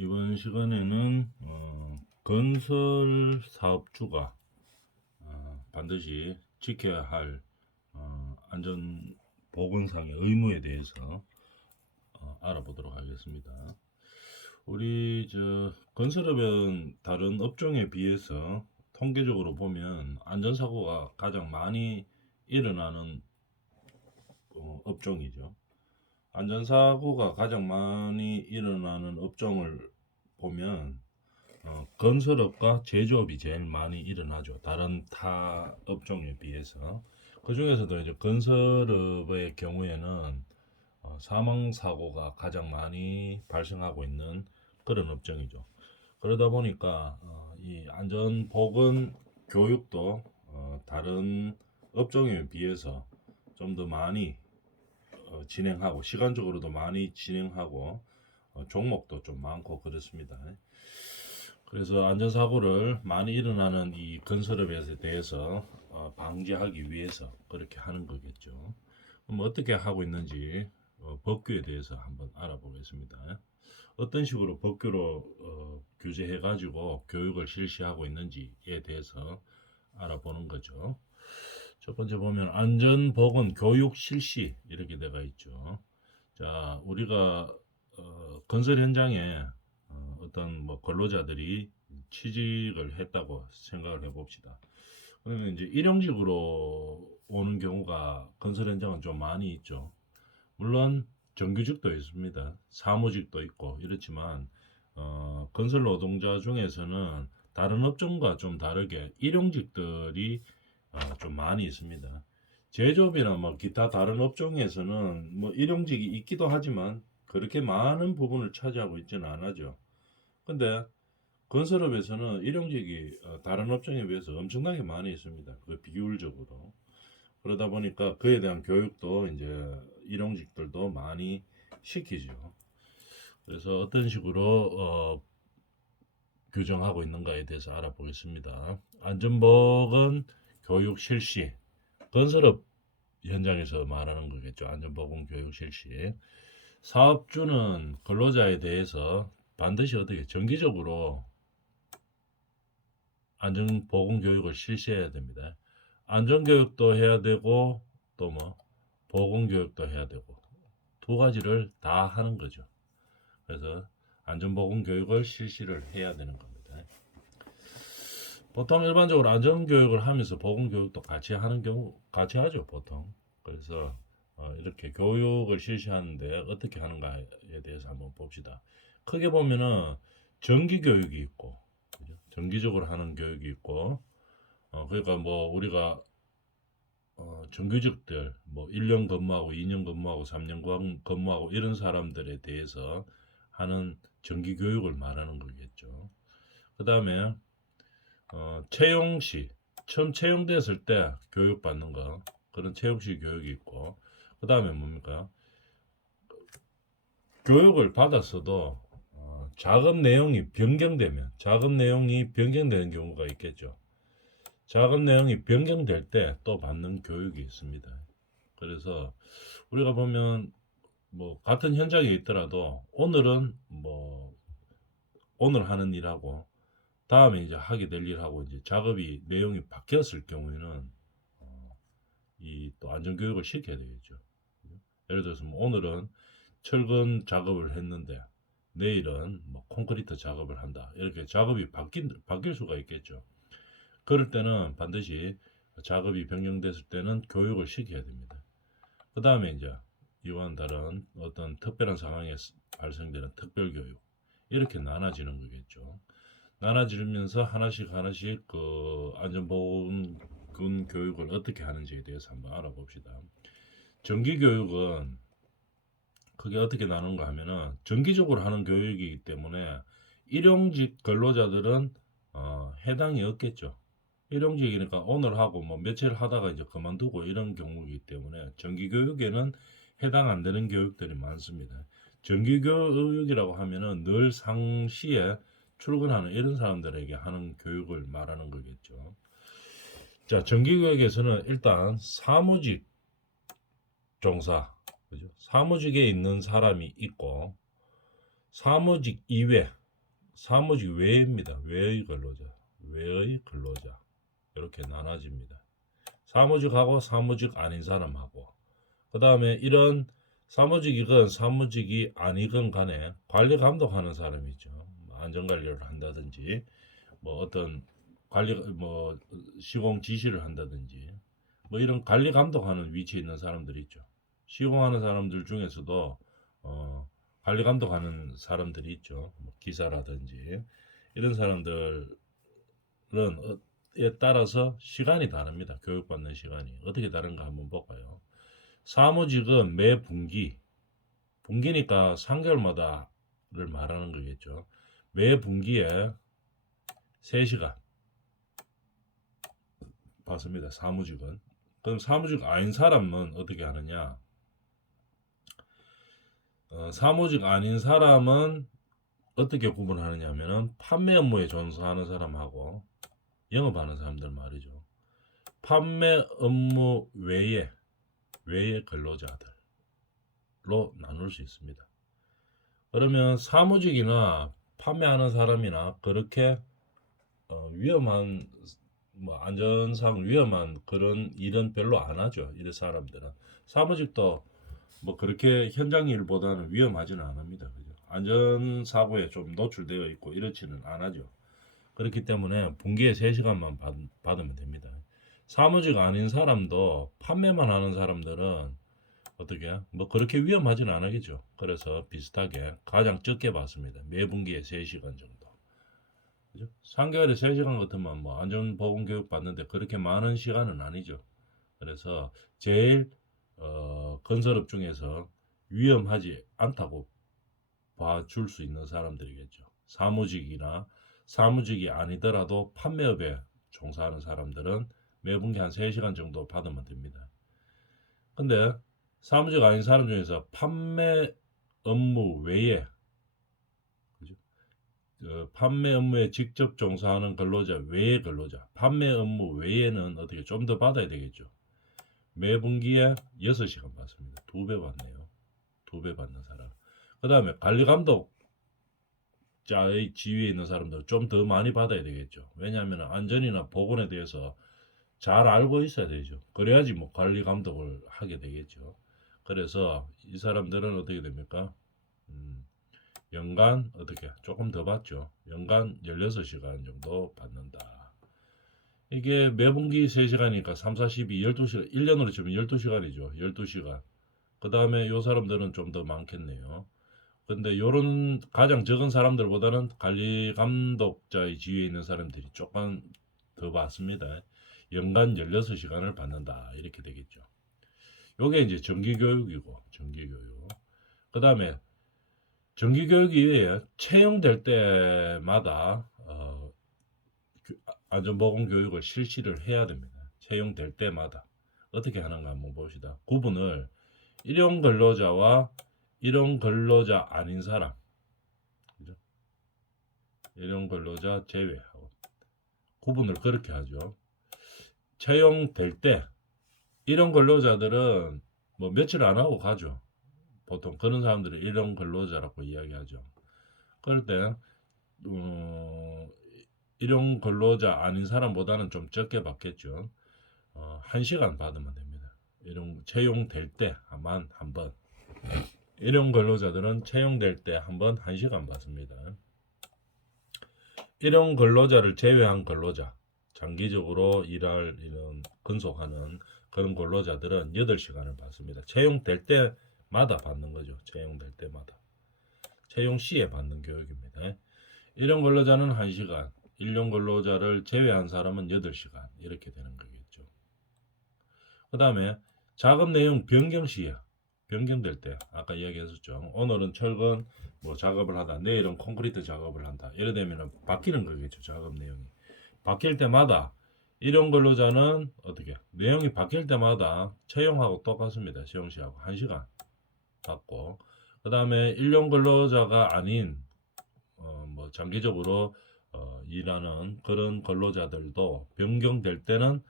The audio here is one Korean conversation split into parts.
이번 시간에는 건설 사업주가 반드시 지켜야 할 안전 보건상의 의무에 대해서 알아보도록 하겠습니다. 우리 건설업은 다른 업종에 비해서 통계적으로 보면 안전사고가 가장 많이 일어나는 업종이죠. 안전사고가 가장 많이 일어나는 업종을 보면 건설업과 제조업이 제일 많이 일어나죠. 다른 타 업종에 비해서. 그 중에서도 이제 건설업의 경우에는 사망 사고가 가장 많이 발생하고 있는 그런 업종이죠. 그러다 보니까 이 안전 보건 교육도 다른 업종에 비해서 좀 더 많이 진행하고 시간적으로도 많이 진행하고 종목도 좀 많고 그렇습니다. 그래서 안전사고를 많이 일어나는 이 건설업에 대해서 방지하기 위해서 그렇게 하는 거겠죠. 그럼 어떻게 하고 있는지 법규에 대해서 한번 알아보겠습니다. 어떤 식으로 법규로 규제해 가지고 교육을 실시하고 있는지에 대해서 알아보는 거죠. 첫 번째 보면 안전보건 교육 실시 이렇게 되어 있죠. 자, 우리가 건설 현장에 어떤 뭐 근로자들이 취직을 했다고 생각을 해봅시다. 그러면 이제 일용직으로 오는 경우가 건설 현장은 좀 많이 있죠. 물론 정규직도 있습니다. 사무직도 있고 이렇지만 건설 노동자 중에서는 다른 업종과 좀 다르게 일용직들이 좀 많이 있습니다. 제조업이나 뭐 기타 다른 업종에서는 뭐 일용직이 있기도 하지만 그렇게 많은 부분을 차지하고 있지는 않아죠. 근데 건설업에서는 일용직이 다른 업종에 비해서 엄청나게 많이 있습니다. 그 비율적으로. 그러다 보니까 그에 대한 교육도 이제 일용직들도 많이 시키죠. 그래서 어떤 식으로 규정하고 있는가에 대해서 알아보겠습니다. 안전보건 교육 실시, 건설업 현장에서 말하는 거겠죠. 안전보건 교육 실시. 사업주는 근로자에 대해서 반드시 어떻게 정기적으로 안전보건 교육을 실시해야 됩니다. 안전교육도 해야 되고 또 뭐 보건교육도 해야 되고 두 가지를 다 하는 거죠. 그래서 안전보건교육을 실시를 해야 되는 겁니다. 보통 일반적으로 안전교육을 하면서 보건교육도 같이 하는 경우 같이 하죠 보통. 그래서 이렇게 교육을 실시하는데 어떻게 하는가에 대해서 한번 봅시다. 크게 보면은 정기교육이 있고 그죠? 정기적으로 하는 교육이 있고 그러니까 뭐 우리가 정규직들 뭐 1년 근무하고 2년 근무하고 3년 근무하고 이런 사람들에 대해서 하는 정기 교육을 말하는 거겠죠. 그 다음에 채용 시 처음 채용됐을 때 교육받는 거 그런 채용 시 교육이 있고 그 다음에 뭡니까? 교육을 받았어도 작업 내용이 변경되는 경우가 있겠죠. 작업 내용이 변경될 때 또 받는 교육이 있습니다. 그래서 우리가 보면 뭐 같은 현장에 있더라도 오늘은 뭐 오늘 하는 일하고 다음에 이제 하게 될 일하고 이제 작업이 내용이 바뀌었을 경우에는 이 또 안전교육을 시켜야 되겠죠. 예를 들어서 뭐 오늘은 철근 작업을 했는데 내일은 뭐 콘크리트 작업을 한다. 이렇게 작업이 바뀔 수가 있겠죠. 그럴 때는 반드시 작업이 변경됐을 때는 교육을 시켜야 됩니다. 그 다음에 이제 이와는 다른 어떤 특별한 상황에 발생되는 특별교육 이렇게 나눠지는 거겠죠. 나눠지면서 하나씩 그 안전보건 교육을 어떻게 하는지에 대해서 한번 알아봅시다. 정기교육은 그게 어떻게 나누는가 하면은 정기적으로 하는 교육이기 때문에 일용직 근로자들은 해당이 없겠죠. 일용직이니까 오늘 하고 뭐 며칠 하다가 이제 그만두고 이런 경우이기 때문에 정기교육에는 해당 안 되는 교육들이 많습니다. 정기교육이라고 하면은 늘 상시에 출근하는 이런 사람들에게 하는 교육을 말하는 거겠죠. 자, 정기교육에서는 일단 사무직 종사, 그죠? 사무직에 있는 사람이 있고 사무직 이외 사무직 외입니다. 외의 근로자, 외의 근로자 이렇게 나눠집니다. 사무직하고 사무직 아닌 사람하고, 그 다음에 이런 사무직이건 사무직이 아니건 간에 관리 감독하는 사람이 있죠. 안전관리를 한다든지 뭐 어떤 관리 뭐 시공 지시를 한다든지 뭐 이런 관리 감독하는 위치에 있는 사람들이 있죠. 시공하는 사람들 중에서도 관리 감독하는 사람들이 있죠. 뭐 기사라든지 이런 사람들은 에 따라서 시간이 다릅니다. 교육받는 시간이 어떻게 다른가 한번 볼까요? 사무직은 매 분기니까 3개월마다를 말하는 거겠죠. 매 분기에 3시간 받습니다. 사무직은. 그럼 사무직 아닌 사람은 어떻게 하느냐? 사무직 아닌 사람은 어떻게 구분하느냐 하면은 판매 업무에 종사하는 사람하고 영업하는 사람들 말이죠. 판매 업무 외의 근로자들로 나눌 수 있습니다. 그러면 사무직이나 판매하는 사람이나 그렇게 위험한 뭐 안전상 위험한 그런 일은 별로 안 하죠. 이런 사람들은 사무직도 뭐 그렇게 현장 일보다는 위험하지는 않습니다. 그죠? 안전 사고에 좀 노출되어 있고 이렇지는 않아죠. 그렇기 때문에 분기에 3시간만 받으면 됩니다. 사무직 아닌 사람도 판매만 하는 사람들은 어떻게 뭐 그렇게 위험하진 않겠죠. 그래서 비슷하게 가장 적게 받습니다. 매 분기에 3시간 정도. 그죠? 3개월에 3시간 같으면 뭐 안전보건 교육 받는데 그렇게 많은 시간은 아니죠. 그래서 제일 건설업 중에서 위험하지 않다고 봐줄 수 있는 사람들이겠죠. 사무직이나 사무직이 아니더라도 판매업에 종사하는 사람들은 매 분기 한 3시간 정도 받으면 됩니다. 근데 사무직 아닌 사람 중에서 판매 업무 외에 그죠? 판매 업무에 직접 종사하는 근로자 외의 근로자 판매 업무 외에는 어떻게 좀 더 받아야 되겠죠. 매 분기에 6시간 받습니다. 2배 받네요. 2배 받는 사람. 그 다음에 관리 감독자의 지위에 있는 사람들 좀 더 많이 받아야 되겠죠. 왜냐하면 안전이나 보건에 대해서 잘 알고 있어야 되죠. 그래야지 뭐 관리 감독을 하게 되겠죠. 그래서 이 사람들은 어떻게 됩니까? 연간 어떻게 조금 더 받죠. 연간 16시간 정도 받는다. 이게 매분기 3시간이니까 3, 4, 12, 12시간, 1년으로 치면 12시간이죠. 12시간. 그 다음에 요 사람들은 좀 더 많겠네요. 근데 요런 가장 적은 사람들보다는 관리 감독자의 지위에 있는 사람들이 조금 더 받습니다. 연간 16시간을 받는다. 이렇게 되겠죠. 요게 이제 정기교육이고, 정기교육. 그 다음에 정기교육 이외에 채용될 때마다 안전보건 교육을 실시를 해야 됩니다. 채용될 때마다. 어떻게 하는가 한번 봅시다. 구분을 일용 근로자와 일용 근로자 아닌 사람, 그죠? 일용 근로자 제외하고 구분을 그렇게 하죠. 채용될 때 일용 근로자들은 뭐 며칠 안 하고 가죠. 보통 그런 사람들을 일용 근로자라고 이야기하죠. 그럴 때 일용 근로자 아닌 사람보다는 좀 적게 받겠죠. 1시간 받으면 됩니다. 채용될 때만 한 번. 일용 근로자들은 채용될 때 한 번 1시간 받습니다. 일용 근로자를 제외한 근로자, 장기적으로 이런 근속하는 그런 근로자들은 8시간을 받습니다. 채용될 때마다 받는 거죠. 채용될 때마다. 채용 시에 받는 교육입니다. 일용 근로자는 1시간, 일용 근로자를 제외한 사람은 8시간 이렇게 되는 거겠죠. 그 다음에 작업 내용 변경 시에 변경될 때 아까 이야기했었죠. 오늘은 철근 뭐 작업을 하다 내일은 콘크리트 작업을 한다. 예를 들면 바뀌는 거겠죠. 작업 내용이 바뀔 때마다 일용 근로자는 어떻게 내용이 바뀔 때마다 채용하고 똑같습니다. 채용시하고 1시간 받고 그 다음에 일용 근로자가 아닌 뭐 장기적으로 일하는 그런 근로자들도 변경될 때는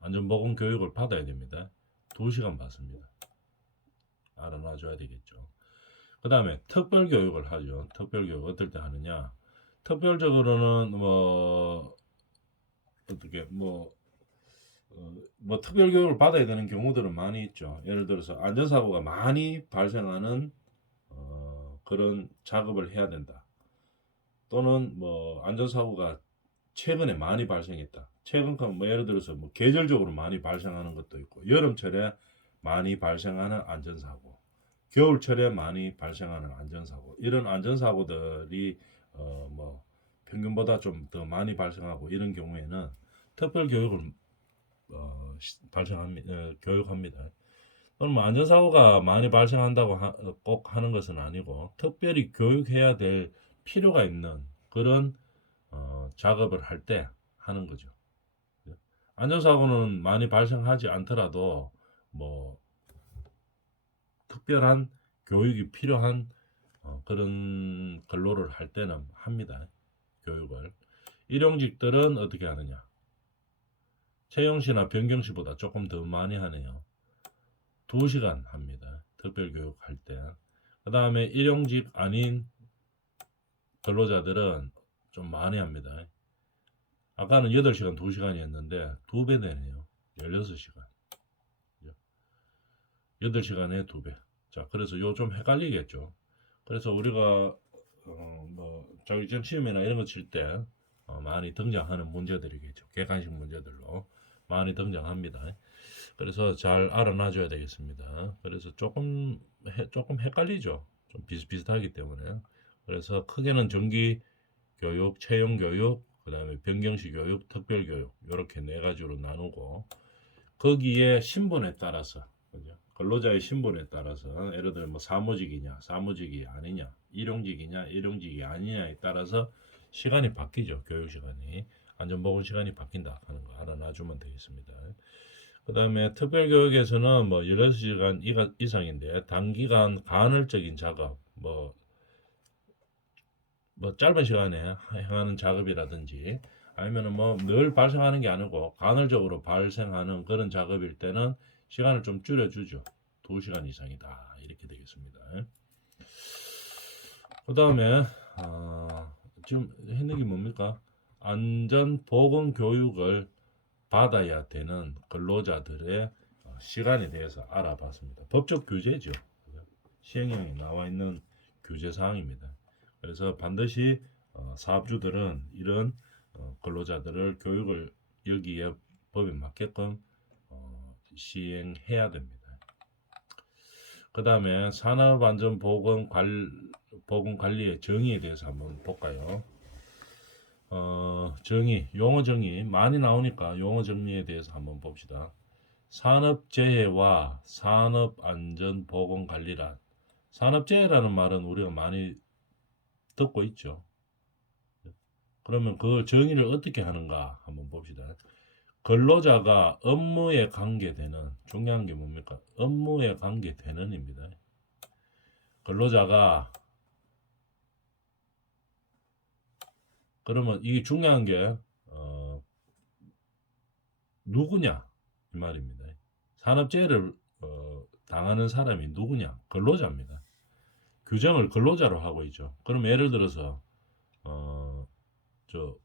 안전보건 교육을 받아야 됩니다. 2시간 받습니다. 알아놔줘야 되겠죠. 그 그 다음에 특별교육을 하죠. 특별교육 어떨 때 하느냐? 특별적으로는 뭐 어떻게 뭐 특별교육을 받아야 되는 경우들은 많이 있죠. 예를 들어서 안전사고가 많이 발생하는 그런 작업을 해야 된다. 또는 뭐 안전사고가 최근에 많이 발생했다. 최근 뭐 예를 들어서 뭐 계절적으로 많이 발생하는 것도 있고 여름철에 많이 발생하는 안전사고, 겨울철에 많이 발생하는 안전사고, 이런 안전사고들이 뭐 평균보다 좀 더 많이 발생하고 이런 경우에는 특별교육을 교육합니다. 그럼 뭐 안전사고가 많이 발생한다고 꼭 하는 것은 아니고 특별히 교육해야 될 필요가 있는 그런 작업을 할 때 하는 거죠. 안전사고는 많이 발생하지 않더라도 뭐 특별한 교육이 필요한 그런 근로를 할 때는 합니다. 교육을. 일용직들은 어떻게 하느냐? 채용시나 변경시보다 조금 더 많이 하네요. 2시간 합니다. 특별교육 할 때. 그 다음에 일용직 아닌 근로자들은 좀 많이 합니다. 아까는 8시간 2시간이었는데 2배 되네요. 16시간. 8시간에 2배. 자, 그래서 요 좀 헷갈리겠죠. 그래서 우리가 뭐 자격증 시험이나 이런 거 칠 때 많이 등장하는 문제들이겠죠. 객관식 문제들로 많이 등장합니다. 그래서 잘 알아놔줘야 되겠습니다. 그래서 조금 헷갈리죠. 좀 비슷비슷하기 때문에. 그래서 크게는 정기 교육, 채용 교육, 그다음에 변경식 교육, 특별 교육 이렇게 네 가지로 나누고 거기에 신분에 따라서 그죠? 근로자의 신분에 따라서 예를 들어 뭐 사무직이냐, 사무직이 아니냐, 일용직이냐, 일용직이 아니냐에 따라서 시간이 바뀌죠. 교육 시간이. 안전보건 시간이 바뀐다 하는 거 알아놔주면 되겠습니다. 그 다음에 특별교육에서는 뭐 16시간 이상인데 단기간 간헐적인 작업, 뭐 짧은 시간에 행하는 작업이라든지 아니면은 뭐 늘 발생하는 게 아니고 간헐적으로 발생하는 그런 작업일 때는 시간을 좀 줄여주죠. 2시간 이상이다. 이렇게 되겠습니다. 그 다음에 지금 했는 게 뭡니까? 안전보건 교육을 받아야 되는 근로자들의 시간에 대해서 알아봤습니다. 법적 규제죠. 시행령에 나와 있는 규제 사항입니다. 그래서 반드시 사업주들은 이런 근로자들을 교육을 여기에 법에 맞게끔 시행해야 됩니다. 그 다음에 산업안전보건관리의 정의에 대해서 한번 볼까요? 용어 정의 많이 나오니까 용어 정리에 대해서 한번 봅시다. 산업재해와 산업안전보건관리란, 산업재해라는 말은 우리가 많이 듣고 있죠. 그러면 그 정의를 어떻게 하는가 한번 봅시다. 근로자가 업무에 관계되는, 중요한 게 뭡니까? 업무에 관계되는입니다. 근로자가, 그러면 이게 중요한 게 누구냐 이 말입니다. 산업재해를 당하는 사람이 누구냐? 근로자입니다. 규정을 근로자로 하고 있죠. 그럼 예를 들어서 저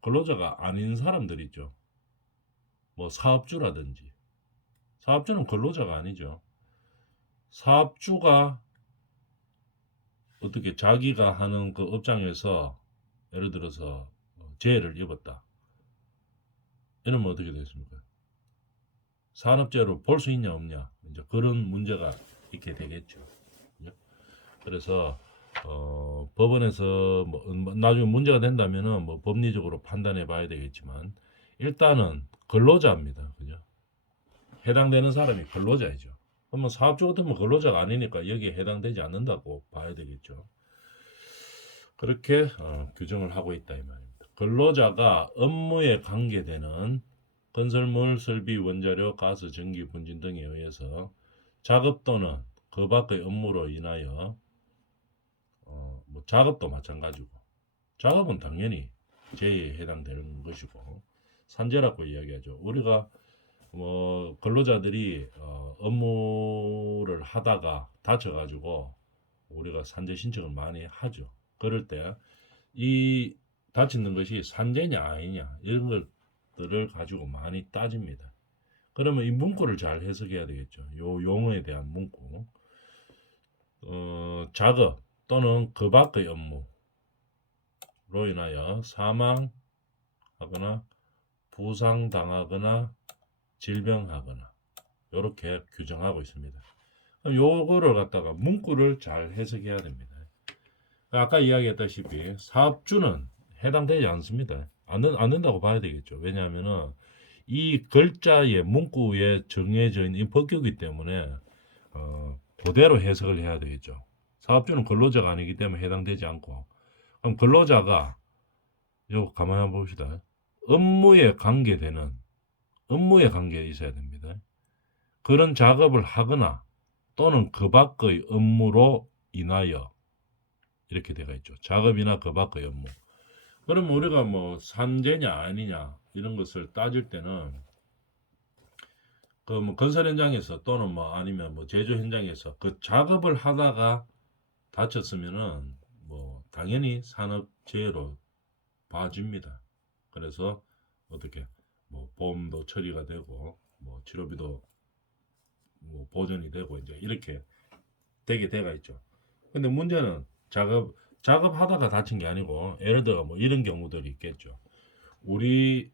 근로자가 아닌 사람들 있죠. 뭐 사업주라든지. 사업주는 근로자가 아니죠. 사업주가 어떻게 자기가 하는 그 업장에서 예를 들어서 재해를 입었다. 이러면 어떻게 되겠습니까? 산업재해로 볼 수 있냐 없냐, 이제 그런 문제가 있게 되겠죠. 그래서 법원에서 뭐 나중에 문제가 된다면은 뭐 법리적으로 판단해 봐야 되겠지만 일단은 근로자입니다. 그죠? 해당되는 사람이 근로자이죠. 그러면 사업주 같으면 근로자가 아니니까 여기에 해당되지 않는다고 봐야 되겠죠. 그렇게 규정을 하고 있다 이 말입니다. 근로자가 업무에 관계되는 건설물, 설비, 원자료, 가스, 전기, 분진 등에 의해서 작업 또는 그 밖의 업무로 인하여 뭐 작업도 마찬가지고 작업은 당연히 재해에 해당되는 것이고 산재라고 이야기하죠. 우리가 뭐 근로자들이 업무를 하다가 다쳐가지고 우리가 산재 신청을 많이 하죠. 그럴 때 이 다치는 것이 산재냐 아니냐 이런 것들을 가지고 많이 따집니다. 그러면 이 문구를 잘 해석해야 되겠죠. 요 용어에 대한 문구. 작업 또는 그 밖의 업무로 인하여 사망하거나 부상당하거나 질병하거나 이렇게 규정하고 있습니다. 요거를 갖다가 문구를 잘 해석해야 됩니다. 아까 이야기했다시피 사업주는 해당되지 않습니다. 안 된다고 봐야 되겠죠. 왜냐하면은 이 글자의 문구에 정해져 있는 이 법규이기 때문에 그대로 해석을 해야 되겠죠. 사업주는 근로자가 아니기 때문에 해당되지 않고, 그럼 근로자가 요 가만히 한번 봅시다. 업무에 관계되는 업무에 관계 있어야 됩니다. 그런 작업을 하거나 또는 그 밖의 업무로 인하여 이렇게 되어 있죠. 작업이나 그 밖의 업무. 그럼 우리가 뭐 산재냐 아니냐 이런 것을 따질 때는 그 뭐 건설 현장에서 또는 뭐 아니면 뭐 제조 현장에서 그 작업을 하다가 다쳤으면은 뭐 당연히 산업재해로 봐집니다. 그래서 어떻게 뭐 보험도 처리가 되고 뭐 치료비도 뭐 보전이 되고 이제 이렇게 되게 돼가 있죠. 근데 문제는 작업하다가 다친 게 아니고 예를 들어 뭐 이런 경우들이 있겠죠. 우리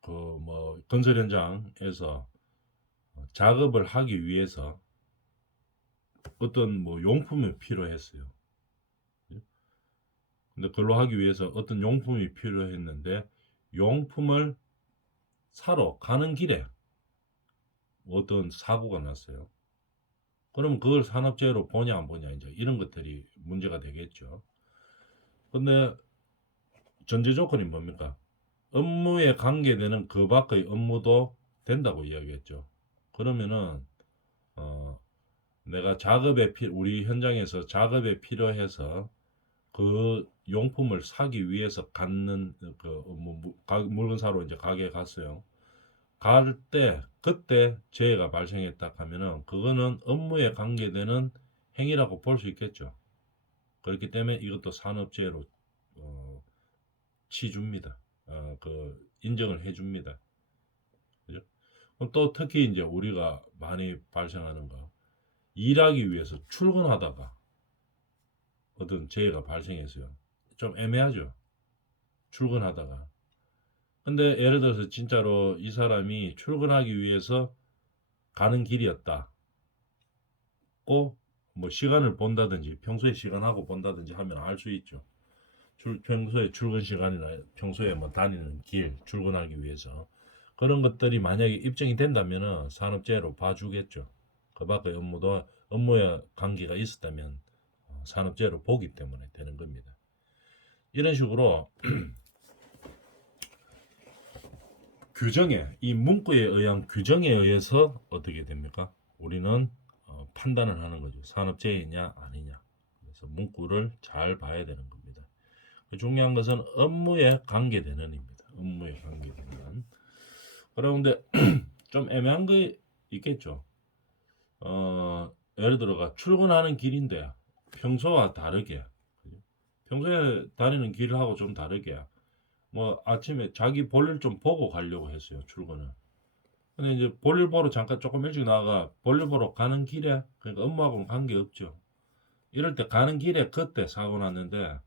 그 뭐 건설 현장에서 작업을 하기 위해서 어떤 뭐 용품이 필요했어요. 근데 그걸로 하기 위해서 어떤 용품이 필요했는데 용품을 사러 가는 길에 어떤 사고가 났어요. 그러면 그걸 산업재해로 보냐 안 보냐 이제 이런 것들이 문제가 되겠죠. 근데 전제 조건이 뭡니까? 업무에 관계되는 그 밖의 업무도 된다고 이야기했죠. 그러면은 어, 내가 우리 현장에서 작업에 필요해서 그 용품을 사기 위해서 갖는 물건 사러 이제 가게에 갔어요. 갈 때 그때 재해가 발생했다 하면은 그거는 업무에 관계되는 행위라고 볼 수 있겠죠. 그렇기 때문에 이것도 산업재해로 치줍니다. 인정을 해줍니다. 그죠? 그럼 또 특히 이제 우리가 많이 발생하는 거 일하기 위해서 출근하다가 어떤 재해가 발생했어요. 좀 애매하죠. 출근하다가. 근데 예를 들어서 진짜로 이 사람이 출근하기 위해서 가는 길이었다. 꼭 뭐 시간을 본다든지 평소에 시간하고 본다든지 하면 알 수 있죠. 평소에 출근 시간이나 평소에 뭐 다니는 길 출근하기 위해서 그런 것들이 만약에 입증이 된다면은 산업재해로 봐주겠죠. 그 밖의 업무에 관계가 있었다면 산업재해로 보기 때문에 되는 겁니다. 이런 식으로 이 문구에 의한 규정에 의해서 어떻게 됩니까? 우리는 판단을 하는 거죠. 산업재해냐 아니냐. 그래서 문구를 잘 봐야 되는 겁니다. 중요한 것은 업무에 관계되는입니다. 업무에 관계되는. 그런데 좀 애매한 거 있겠죠. 예를 들어가 출근하는 길인데 평소와 다르게 평소에 다니는 길하고 좀 다르게 뭐 아침에 자기 볼일 좀 보고 가려고 했어요. 출근을. 근데 이제 볼일 보러 잠깐 조금 일찍 나가 볼일 보러 가는 길에 그러니까 업무하고는 관계없죠. 이럴 때 가는 길에 그때 사고 났는데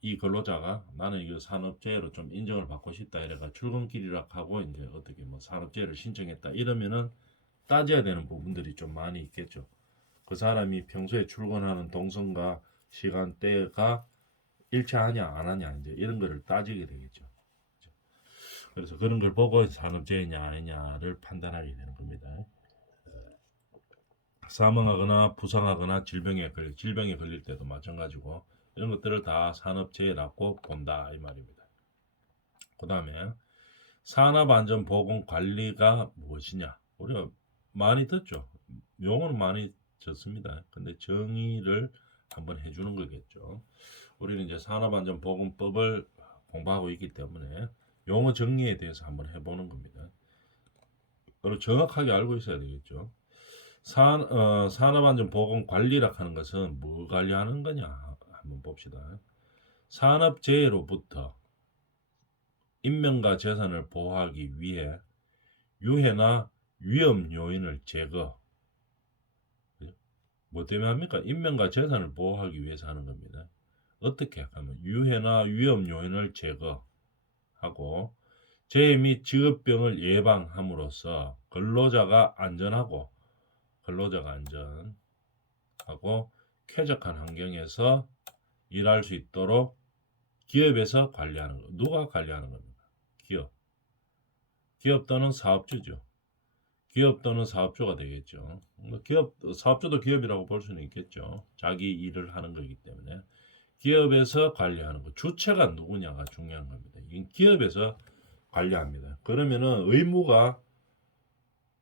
이 근로자가 나는 이거 산업재해로 좀 인정을 받고 싶다 이래가 출근길이라 하고 이제 어떻게 뭐 산업재해를 신청했다 이러면은 따져야 되는 부분들이 좀 많이 있겠죠. 그 사람이 평소에 출근하는 동선과 시간대가 일치하냐 안 하냐 이제 이런 거를 따지게 되겠죠. 그래서 그런 걸 보고 산업재해냐 아니냐를 판단하게 되는 겁니다. 사망하거나 부상하거나 질병에 걸릴 때도 마찬가지고 이런 것들을 다 산업재해라고 본다 이 말입니다. 그 다음에 산업안전보건관리가 무엇이냐 우리가 많이 듣죠. 용어는 많이 듣습니다. 근데 정의를 한번 해주는 거겠죠. 우리는 이제 산업안전보건법을 공부하고 있기 때문에 용어 정리에 대해서 한번 해보는 겁니다. 그리고 정확하게 알고 있어야 되겠죠. 산업안전보건관리라 하는 것은 뭐 관리하는 거냐 한번 봅시다. 산업재해로부터 인명과 재산을 보호하기 위해 유해나 위험 요인을 제거. 뭐 때문에 합니까? 인명과 재산을 보호하기 위해서 하는 겁니다. 어떻게 하면 유해나 위험 요인을 제거하고 재해 및 직업병을 예방함으로써 근로자가 안전하고 쾌적한 환경에서 일할 수 있도록 기업에서 관리하는 거. 누가 관리하는 겁니까? 기업 또는 사업주죠. 기업 또는 사업주가 되겠죠. 사업주도 기업이라고 볼 수는 있겠죠. 자기 일을 하는 거기 때문에. 기업에서 관리하는 거. 주체가 누구냐가 중요한 겁니다. 이건 기업에서 관리합니다. 그러면은 의무가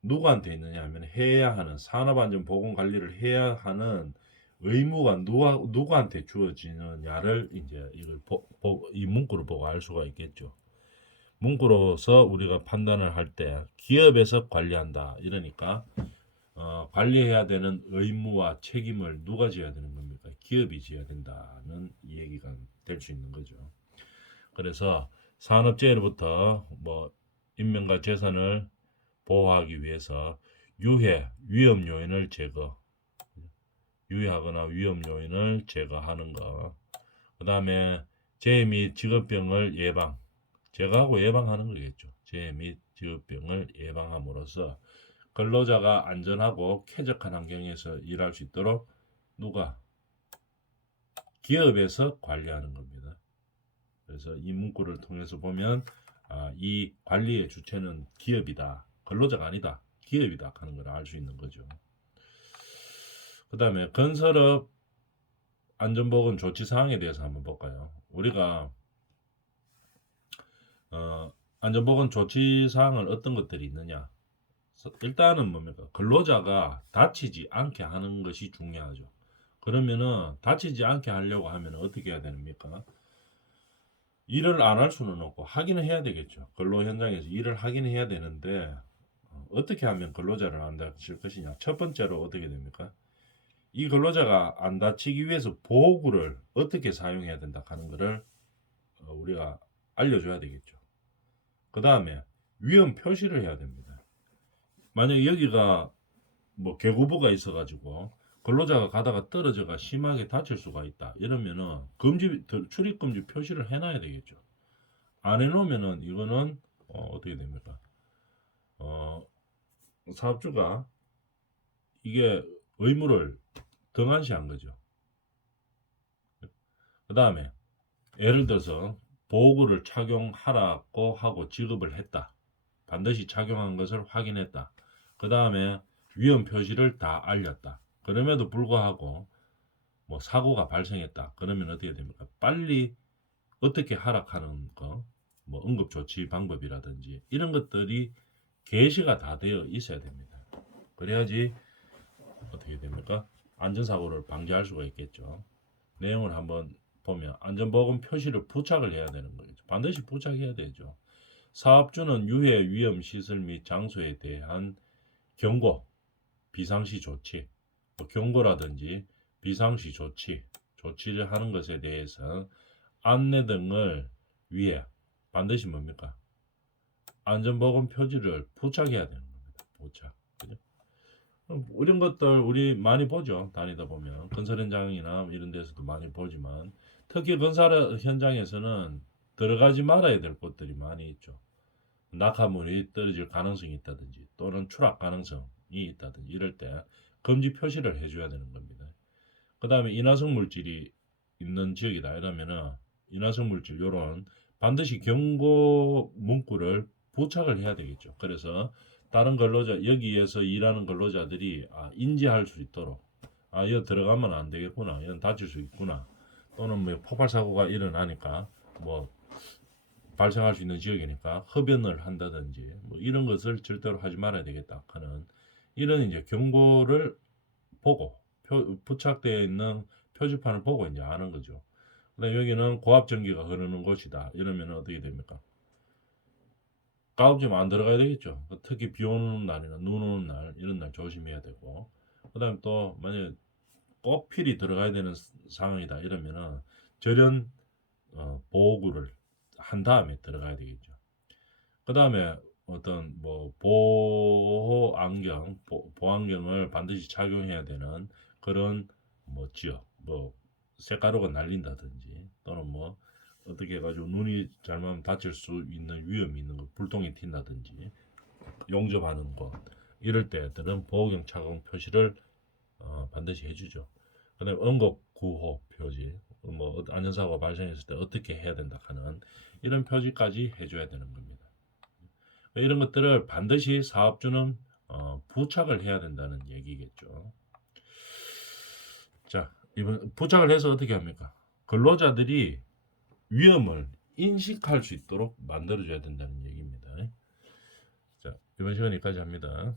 누구한테 있느냐 하면 해야 하는 산업안전보건관리를 해야 하는 의무가 누구한테 주어지느냐를 이제 이 문구를 보고 알 수가 있겠죠. 문구로서 우리가 판단을 할 때 기업에서 관리한다 이러니까 관리해야 되는 의무와 책임을 누가 져야 되는 겁니까? 기업이 져야 된다는 얘기가 될 수 있는 거죠. 그래서 산업재해로부터 뭐 인명과 재산을 보호하기 위해서 위험 요인을 유해하거나 위험 요인을 제거하는 것. 그 다음에 재해 및 직업병을 제거하고 예방하는 거겠죠. 재해 및 직업병을 예방함으로써 근로자가 안전하고 쾌적한 환경에서 일할 수 있도록 누가? 기업에서 관리하는 겁니다. 그래서 이 문구를 통해서 보면 이 관리의 주체는 기업이다. 근로자가 아니다. 기업이다 하는 걸 알 수 있는 거죠. 그 다음에 건설업 안전보건 조치 사항에 대해서 한번 볼까요? 우리가 안전보건 조치 사항은 어떤 것들이 있느냐? 일단은 뭡니까? 근로자가 다치지 않게 하는 것이 중요하죠. 그러면은 다치지 않게 하려고 하면 어떻게 해야 됩니까? 일을 안 할 수는 없고 하기는 해야 되겠죠. 근로 현장에서 일을 하기는 해야 되는데 어떻게 하면 근로자를 안 다칠 것이냐? 첫 번째로 어떻게 됩니까? 이 근로자가 안 다치기 위해서 보호구를 어떻게 사용해야 된다 하는 것을 우리가 알려줘야 되겠죠. 그 다음에 위험 표시를 해야 됩니다. 만약에 여기가 뭐 개구부가 있어가지고 근로자가 가다가 떨어져가 심하게 다칠 수가 있다. 이러면은 출입 금지 표시를 해놔야 되겠죠. 안 해놓으면은 이거는 어떻게 됩니까? 사업주가 이게 의무를 등한시한 거죠. 그 다음에 예를 들어서 보호구를 착용하라고 하고 지급을 했다. 반드시 착용한 것을 확인했다. 그 다음에 위험 표시를 다 알렸다. 그럼에도 불구하고 뭐 사고가 발생했다. 그러면 어떻게 됩니까? 빨리 어떻게 하락하는 거, 뭐 응급조치 방법이라든지 이런 것들이 게시가 다 되어 있어야 됩니다. 그래야지 어떻게 됩니까? 안전사고를 방지할 수가 있겠죠. 내용을 한번 보면 안전보건 표시를 부착을 해야 되는 거죠. 반드시 부착해야 되죠. 사업주는 유해 위험 시설 및 장소에 대한 경고, 비상시 조치, 뭐 경고라든지 비상시 조치를 하는 것에 대해서 안내 등을 위해 반드시 뭡니까? 안전보건 표지를 부착해야 되는 겁니다. 부착. 그죠? 이런 것들 우리 많이 보죠. 다니다 보면 건설 현장이나 이런 데서도 많이 보지만 특히 건설 현장에서는 들어가지 말아야 될 곳들이 많이 있죠. 낙하물이 떨어질 가능성이 있다든지 또는 추락 가능성이 있다든지 이럴 때 금지 표시를 해줘야 되는 겁니다. 그 다음에 인화성 물질이 있는 지역이다 이러면은 인화성 물질 요런 반드시 경고 문구를 부착을 해야 되겠죠. 그래서 다른 근로자 여기에서 일하는 근로자들이 인지할 수 있도록 여기 들어가면 안 되겠구나, 여기 다칠 수 있구나, 또는 뭐 폭발 사고가 일어나니까 뭐 발생할 수 있는 지역이니까 흡연을 한다든지 뭐 이런 것을 절대로 하지 말아야 되겠다 하는 이런 이제 경고를 보고 부착되어 있는 표지판을 보고 이제 아는 거죠. 그다음 여기는 고압 전기가 흐르는 곳이다. 이러면 어떻게 됩니까? 가급적 안 들어가야 되겠죠. 특히 비 오는 날이나 눈 오는 날 이런 날 조심해야 되고, 그다음에 또 만약에 꼭 필히 들어가야 되는 상황이다 이러면은 절연 보호구를 한 다음에 들어가야 되겠죠. 그다음에 어떤 뭐 보호 안경, 보안경을 반드시 착용해야 되는 그런 뭐 지역, 뭐 쇳가루가 날린다든지 또는 뭐 어떻게 해가지고 눈이 잘못하면 다칠 수 있는 위험이 있는 거, 불똥이 튄다든지 용접하는 거 이럴 때들은 보호경 착용 표시를 반드시 해주죠. 그다음에 응급 구호 표지, 뭐 안전사고가 발생했을 때 어떻게 해야 된다 하는 이런 표지까지 해줘야 되는 겁니다. 이런 것들을 반드시 사업주는 부착을 해야 된다는 얘기겠죠. 자, 이번 부착을 해서 어떻게 합니까? 근로자들이 위험을 인식할 수 있도록 만들어줘야 된다는 얘기입니다. 자, 이번 시간 여기까지 합니다.